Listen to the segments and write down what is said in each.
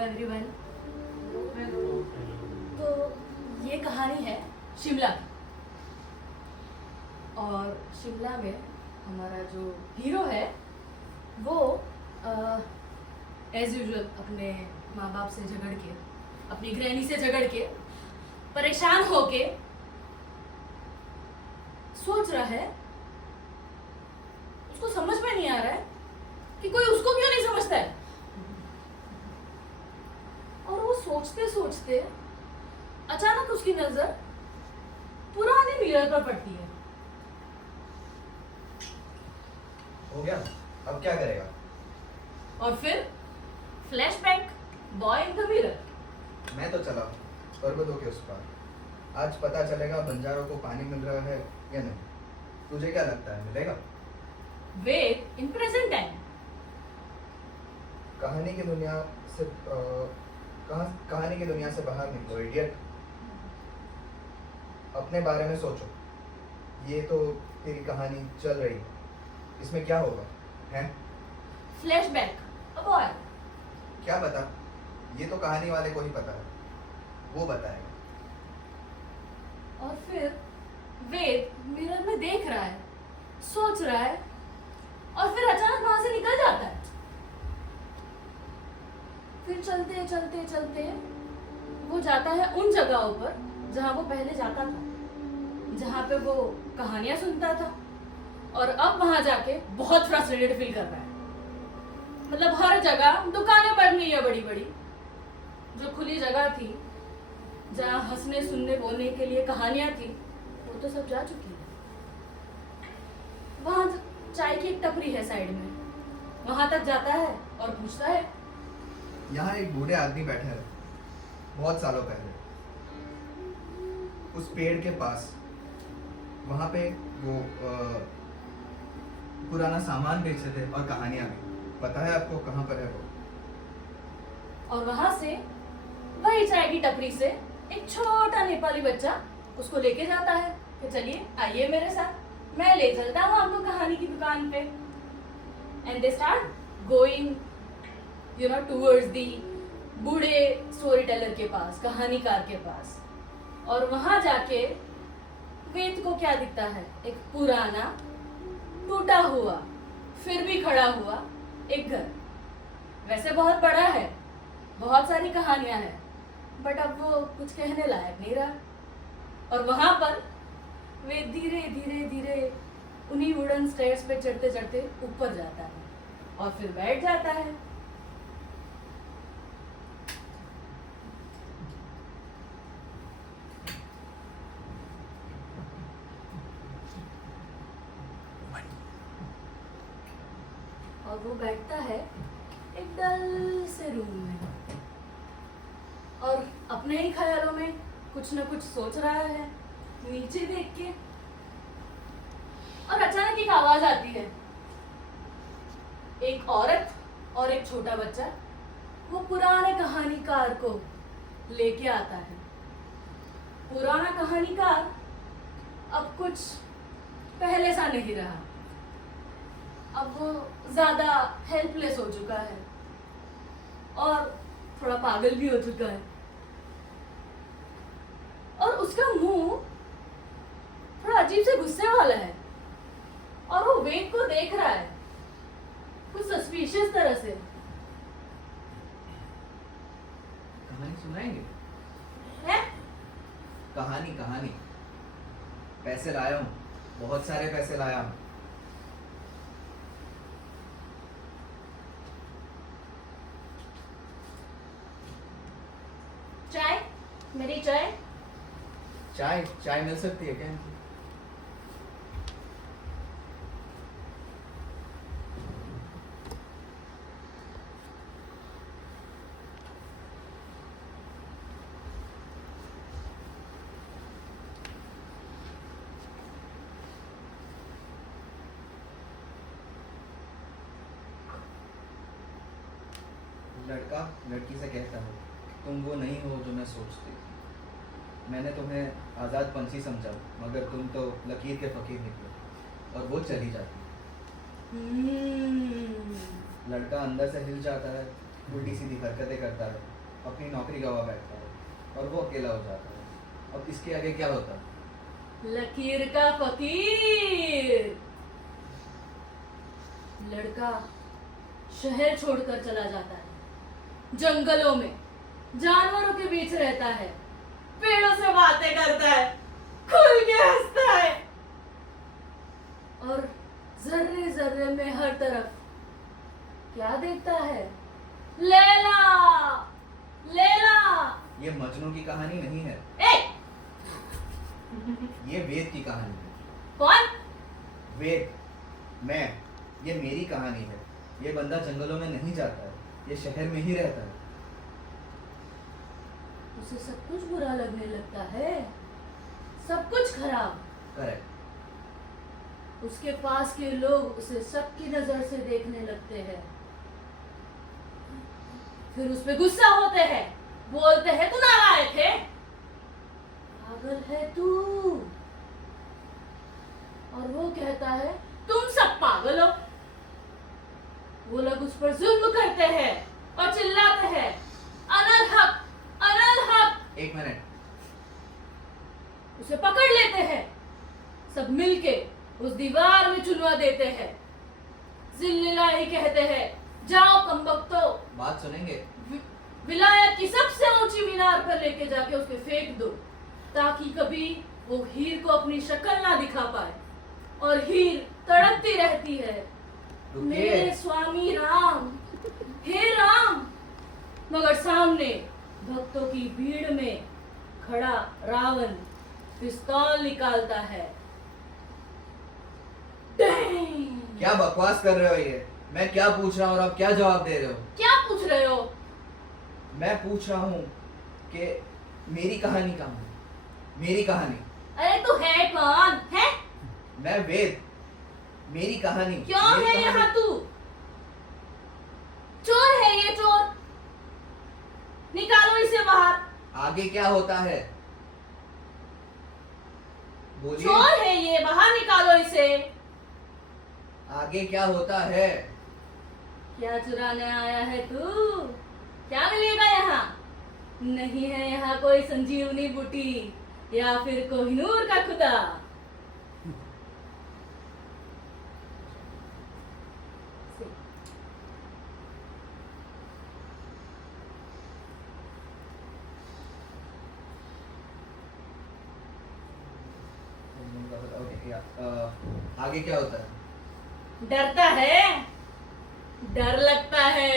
Everyone. तो ये कहानी है शिमला की। और शिमला में हमारा जो हीरो है वो एज यूजुअल अपने माँ बाप से झगड़ के, अपनी गृहिणी से झगड़ के, परेशान होके सोच रहा है, उसको समझ में नहीं आ रहा है कि कोई उसको क्यों नहीं समझता है। और वो सोचते सोचते अचानक उसकी नजर पुराने मिरर पर पड़ती है। हो गया, अब क्या करेगा? और फिर flashback, boy in the mirror. मैं तो चला पर्वतों के उस पार। आज पता चलेगा बंजारों को पानी मिल रहा है या नहीं। तुझे क्या लगता है, मिलेगा? Wait in present time. कहानी की दुनिया से कहानी की दुनिया से बाहर निकलो इडियट। अपने बारे में सोचो। ये तो तेरी कहानी चल रही, इसमें क्या होगा हैं? Flashback, a boy. क्या पता, ये तो कहानी वाले को ही पता है, वो बताएगा। और फिर वेद मिरर में देख रहा है, सोच रहा है, और फिर अचानक वहां से निकल जाता है। फिर चलते चलते चलते वो जाता है उन जगहों पर जहां वो पहले जाता था, जहां पे वो कहानियां सुनता था। और अब वहां जाके बहुत फ्रस्ट्रेटेड फील कर रहा है। मतलब हर जगह दुकानें बन गई है बड़ी बड़ी। जो खुली जगह थी, जहाँ हंसने सुनने बोलने के लिए कहानियां थी, वो तो सब जा चुकी है। वहां चाय की एक टपरी है साइड में, वहां तक जाता है और पूछता है। यहाँ एक बूढ़े आदमी बैठे हैं, बहुत सालों पहले, उस पेड़ के पास। वहाँ पे वो पुराना सामान बेचते थे और कहानियां भी। पता है आपको कहाँ पर है वो? और वहां से वही चाय की टपरी से एक छोटा नेपाली बच्चा उसको लेके जाता है कि चलिए आइए मेरे साथ, मैं ले चलता हूँ आपको कहानी की दुकान पे। And they start going towards the बूढ़े स्टोरी टेलर के पास, कहानीकार के पास। और वहां जाके वेद को क्या दिखता है? एक पुराना टूटा हुआ फिर भी खड़ा हुआ एक घर। वैसे बहुत बड़ा है, बहुत सारी कहानियां हैं, बट अब वो कुछ कहने लायक नहीं रहा। और वहां पर वे धीरे धीरे धीरे उन्हीं वुडन स्टेयर्स पे चढ़ते चढ़ते ऊपर जाता है और फिर बैठ जाता है। और वो बैठता है एक डल से रूम में और अपने ही ख्यालों में कुछ न कुछ सोच रहा है, नीचे देख के। और अचानक एक आवाज आती है। एक औरत और एक छोटा बच्चा वो पुराने कहानीकार को लेके आता है। पुराना कहानीकार अब कुछ पहले सा नहीं रहा। अब वो ज्यादा हेल्पलेस हो चुका है और थोड़ा पागल भी हो चुका है। और उसका मुंह थोड़ा अजीब से गुस्से वाला है और वो वेद को देख रहा है कुछ सस्पिशियस तरह से। कहानी सुनाएंगे? है? कहानी कहानी। पैसे लाया हूँ, बहुत सारे पैसे लाया हूँ। चाय? मेरी चाय? चाय चाय मिल सकती है क्या? लड़का लड़की से कहता है, तुम वो नहीं हो जो मैं सोचती थी। मैंने तुम्हें आज़ाद पंछी समझा, मगर तुम तो लकीर के फकीर निकले। और वो चली जाती। लड़का अंदर से हिल जाता है उल्टी सीधी हरकतें करता है, अपनी नौकरी गवा बैठता है और वो अकेला हो जाता है। अब इसके आगे क्या होता? लकीर का फकीर। लड़का शहर छोड़कर चला जाता है, जंगलों में जानवरों के बीच रहता है, पेड़ों से बातें करता है, खुल के हंसता है और जर्रे जर्रे में हर तरफ क्या देखता है? लैला, लैला। ये मजनू की कहानी नहीं है, ए! ये वेद की कहानी है। कौन? वेद, मैं, ये मेरी कहानी है। ये बंदा जंगलों में नहीं जाता है, ये शहर में ही रहता है। उसे सब कुछ बुरा लगने लगता है, सब कुछ खराब। करेक्ट। उसके पास के लोग उसे सबकी नजर से देखने लगते हैं, फिर उस पे गुस्सा होते हैं, बोलते हैं तू नालायक है, पागल है तू। और वो कहता है तुम सब पागल हो। वो लोग उस पर जुल्म करते हैं और चिल्लाते हैं अनल हक, अनल हक। एक मिनट। उसे पकड़ लेते हैं, सब मिलके उस दीवार में चुनवा देते हैं, जिल्लिलाही कहते हैं जाओ कमबख्तो, बात सुनेंगे? विलायत की सबसे ऊंची मीनार पर लेके जाके उसके फेंक दो, ताकि कभी वो हीर को अपनी शक्ल ना दिखा पाए और हीर तड़पती रहती है मेरे रुकिए। स्वामी राम, हे राम। मगर सामने भक्तों की भीड़ में खड़ा रावण पिस्तौल निकालता है। डैंग! क्या बकवास कर रहे हो ये? मैं क्या पूछ रहा हूँ और आप क्या जवाब दे रहे हो? क्या पूछ रहे हो? मैं पूछ रहा हूँ कि मेरी कहानी कहाँ है? मेरी कहानी। अरे तू है कौन है? मैं वेद, मेरी कहानी। क्यों मेरी है कहानी। यहाँ तू? चोर है ये, चोर। निकालो इसे बाहर। आगे क्या होता है? बोलिए। चोर है ये, बाहर निकालो इसे। आगे क्या होता है? क्या चुराने आया है तू? क्या मिलेगा यहाँ? नहीं है यहाँ कोई संजीवनी बूटी या फिर कोहिनूर का खुदा। ओके, आगे क्या होता है? डरता है, डर लगता है,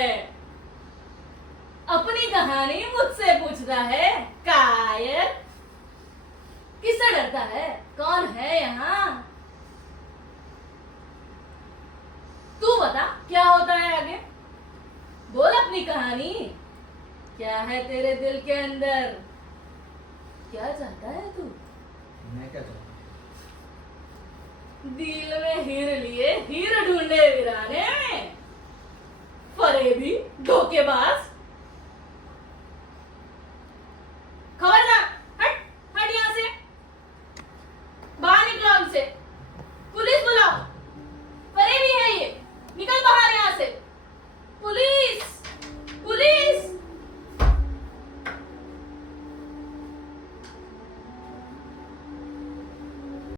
अपनी कहानी मुझसे पूछता है। कायर, किससे डरता है? कौन है यहाँ? तू बता क्या होता है आगे? बोल अपनी कहानी। क्या है तेरे दिल के अंदर? क्या चाहता है तू? मैं क्या चाहता हूँ? दिल में हीर लिए हीर ढूंढे वीराने में, फरेबी, धोखेबाज,